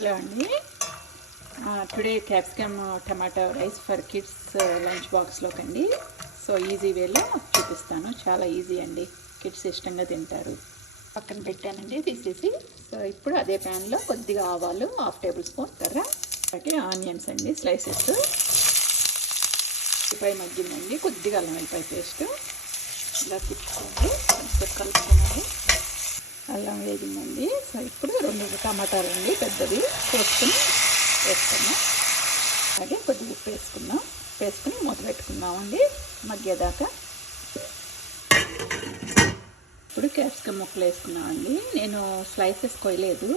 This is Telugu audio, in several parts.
హలో అండి, today capsicum tomato rice for kids lunch బాక్స్లోకి అండి. సో ఈజీ వేలో చూపిస్తాను. చాలా ఈజీ అండి, కిడ్స్ ఇష్టంగా తింటారు. పక్కన పెట్టానండి తీసేసి. సో ఇప్పుడు అదే ప్యాన్లో కొద్దిగా ఆవాలు, 1/2 టేబుల్ స్పూన్ కర్ర, అలాగే ఆనియన్స్ అండి స్లైసెస్. ఉల్లిపాయ మగ్గిందండి, కొద్దిగా అల్లం వెల్లిపాయ పేస్ట్ ఇలా తిప్పుకోండి, కొంచెం కలుపుకోండి. అల్లం వేగిందండి. సో ఇప్పుడు 2 టమాటాలు అండి పెద్దవి కోసుకుని వేసుకున్నాం. అలాగే కొద్దిగా ఉప్పు వేసుకుని మూత పెట్టుకుందామండి మగ్గేదాకా. ఇప్పుడు క్యాప్సికమ్ ముక్కలు వేసుకున్నామండి. నేను స్లైసెస్ కొయ్యలేదు,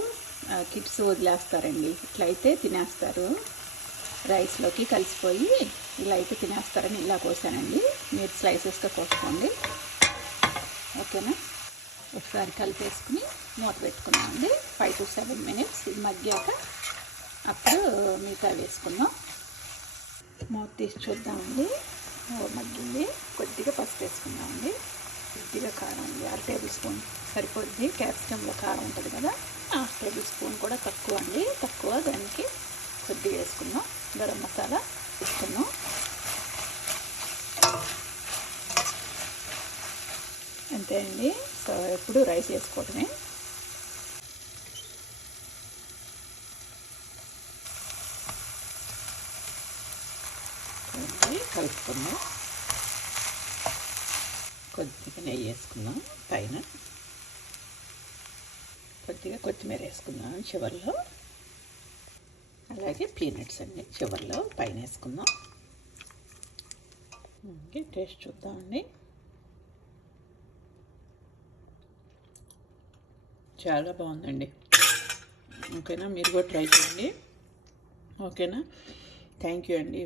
కిడ్స్ వదిలేస్తారండి. ఇట్లా అయితే తినేస్తారు, రైస్లోకి కలిసిపోయి ఇలా అయితే తినేస్తారని ఇలా కోసానండి. మీరు స్లైసెస్గా కోసుకోండి, ఓకేనా. ఒకసారి కలిపేసుకుని మూత పెట్టుకున్నామండి 5 to 7 minutes. ఇది మగ్గాక అప్పుడు మిగతా వేసుకుందాం. మూత తీసి చూద్దామండి, మగ్గింది. కొద్దిగా పసుపు వేసుకుందామండి, కొద్దిగా కారం అండి 1/2 టేబుల్ స్పూన్ సరిపోద్ది. క్యాప్సికంలో కారం ఉంటుంది కదా, 1/2 టేబుల్ స్పూన్ కూడా తక్కువ అండి, తక్కువ. దానికి కొద్దిగా వేసుకుందాం. గరం మసాలా వేసుకుందాం. అంతే అండి. సో ఎప్పుడు రైస్ వేసుకోవటమే. కలుపుకుందాం. కొద్దిగా నెయ్యి వేసుకుందాం పైన, కొద్దిగా కొత్తిమీర వేసుకుందాం చివరిలో, అలాగే పీనట్స్ అండి చివరిలో పైన వేసుకుందాం. టేస్ట్ చూద్దామండి. చాలా బాగుందండి, ఓకేనా. మీరు కూడా ట్రై చేయండి, ఓకేనా. థ్యాంక్ యూ అండి.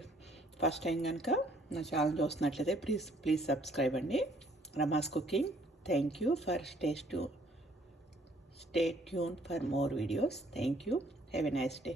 ఫస్ట్ టైం కనుక నా ఛానల్ చూస్తున్నట్లయితే ప్లీజ్ సబ్స్క్రైబ్ అండి. Rama's cooking. Thank you for stay tune for more videos. Thank you. Have a nice day.